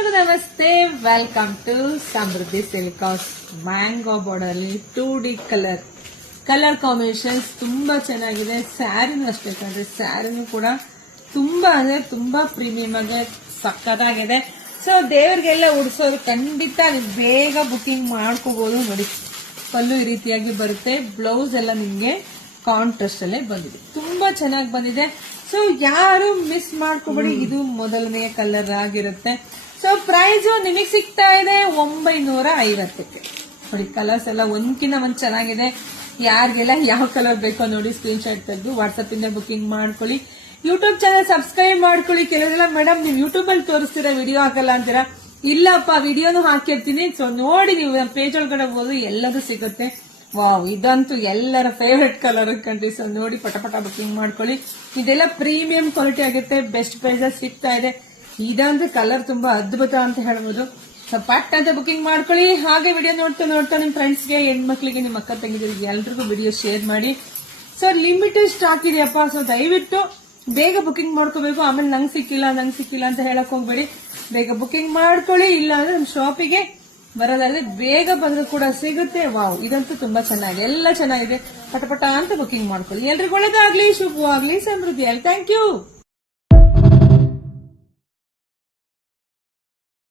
ಎಲ್ರಿಗೂ ನಮಸ್ತೆ. Welcome to Samruddhi silk house. Mango border ಅಲ್ಲಿ 2D ಕಲರ್ ಕಾಂಬಿನೇಷನ್ಸ್ ತುಂಬಾ ಚೆನ್ನಾಗಿದೆ. ಸ್ಯಾರಿನೂ ಅಷ್ಟೇ ಕಣ್ರಿ, ಸ್ಯಾರಿನೂ ಕೂಡ ತುಂಬಾ ಅಂದ್ರೆ ತುಂಬಾ ಪ್ರೀಮಿಯಂ ಆಗಿ ಸಕ್ಕತ್ತಾಗಿದೆ. ಸೊ ದೇವರಿಗೆಲ್ಲ ಉಡ್ಸೋರು ಖಂಡಿತ ನೀವು ಬೇಗ ಬುಕಿಂಗ್ ಮಾಡ್ಕೋಬಹುದು. ನೋಡಿ, ಪಲ್ಲು ಈ ರೀತಿಯಾಗಿ ಬರುತ್ತೆ. ಬ್ಲೌಸ್ ಎಲ್ಲ ನಿಮ್ಗೆ ಕಾಂಟ್ರಾಸ್ಟ್ ಅಲ್ಲೇ ಬಂದಿದೆ, ತುಂಬಾ ಚೆನ್ನಾಗಿ ಬಂದಿದೆ. ಸೊ ಯಾರು ಮಿಸ್ ಮಾಡ್ಕೋಬೇಡಿ, ಇದು ಮೊದಲನೆಯ ಕಲರ್ ಆಗಿರುತ್ತೆ. ಸೊ ಪ್ರೈಸ್ ನಿಮಗೆ ಸಿಗ್ತಾ ಇದೆ 950ಕ್ಕೆ. ನೋಡಿ, ಕಲರ್ಸ್ ಎಲ್ಲ ಒಂದ್ಕಿಂತ ಒಂದ್ ಚೆನ್ನಾಗಿದೆ. ಯಾರಿಗೆಲ್ಲ ಯಾವ ಕಲರ್ ಬೇಕೋ ನೋಡಿ ಸ್ಕ್ರೀನ್ ಶಾಟ್ ತೆಗೆದು ವಾಟ್ಸ್ಆಪ್ ಇಂದ ಬುಕಿಂಗ್ ಮಾಡ್ಕೊಳ್ಳಿ. ಯೂಟ್ಯೂಬ್ ಚಾನಲ್ ಸಬ್ಸ್ಕ್ರೈಬ್ ಮಾಡ್ಕೊಳ್ಳಿ. ಕೆಲವರೆಲ್ಲ ಮೇಡಮ್ ನೀವು ಯೂಟ್ಯೂಬ್ ಅಲ್ಲಿ ತೋರಿಸ್ತೀರಾ, ವಿಡಿಯೋ ಹಾಕಲ್ಲ ಅಂತೀರಾ. ಇಲ್ಲಪ್ಪ, ವಿಡಿಯೋನು ಹಾಕಿರ್ತೀನಿ. ಸೊ ನೋಡಿ, ನೀವು ನಮ್ಮ ಪೇಜ್ ಒಳಗಡೆ ಹೋದ್ರೆ ಎಲ್ಲದೂ ಸಿಗುತ್ತೆ. ವಾವ್, ಇದಂತೂ ಎಲ್ಲರ ಫೇವ್ರೆಟ್ ಕಲರ್ ಕಂಡ್ರಿ. ಸೊ ನೋಡಿ, ಪಟ ಬುಕಿಂಗ್ ಮಾಡ್ಕೊಳ್ಳಿ. ಇದೆಲ್ಲ ಪ್ರೀಮಿಯಂ ಕ್ವಾಲಿಟಿ ಆಗುತ್ತೆ, ಬೆಸ್ಟ್ ಪ್ರೈಸ್ ಸಿಗ್ತಾ ಇದೆ. ಇದಂತೂ ಕಲರ್ ತುಂಬಾ ಅದ್ಭುತ ಅಂತ ಹೇಳ್ಬೋದು. ಸೊ ಪಟ್ ಅಂತ ಬುಕಿಂಗ್ ಮಾಡ್ಕೊಳ್ಳಿ. ಹಾಗೆ ವಿಡಿಯೋ ನೋಡ್ತಾ ನಿಮ್ ಫ್ರೆಂಡ್ಸ್ಗೆ, ಹೆಣ್ಮಕ್ಳಿಗೆ, ನಿಮ್ಮ ಅಕ್ಕ ತಂಗಿದರಿಗೆ ಎಲ್ರಿಗೂ ವಿಡಿಯೋ ಶೇರ್ ಮಾಡಿ. ಸೊ ಲಿಮಿಟೆಡ್ ಸ್ಟಾಕ್ ಇದೆಯಪ್ಪ. ಸೊ ದಯವಿಟ್ಟು ಬೇಗ ಬುಕಿಂಗ್ ಮಾಡ್ಕೋಬೇಕು. ಆಮೇಲೆ ನಂಗೆ ಸಿಕ್ಕಿಲ್ಲ ಅಂತ ಹೇಳಕ್ ಹೋಗ್ಬೇಡಿ. ಬೇಗ ಬುಕಿಂಗ್ ಮಾಡ್ಕೊಳ್ಳಿ. ಇಲ್ಲ ಅಂದ್ರೆ ನಮ್ಮ ಶಾಪಿಗೆ ಬರೋದಾದ್ರೆ ಬೇಗ ಬಂದ್ರೂ ಕೂಡ ಸಿಗುತ್ತೆ. ವಾವ್, ಇದಂತೂ ತುಂಬಾ ಚೆನ್ನಾಗಿದೆ, ಎಲ್ಲ ಚೆನ್ನಾಗಿದೆ. ಪಟ ಅಂತ ಬುಕಿಂಗ್ ಮಾಡ್ಕೊಳ್ಳಿ. ಎಲ್ರಿಗೂ ಒಳ್ಳೇದಾಗ್ಲಿ, ಶುಭವಾಗ್ಲಿ, ಸಮೃದ್ಧಿ ಆಗ್ಲಿ. Thank you.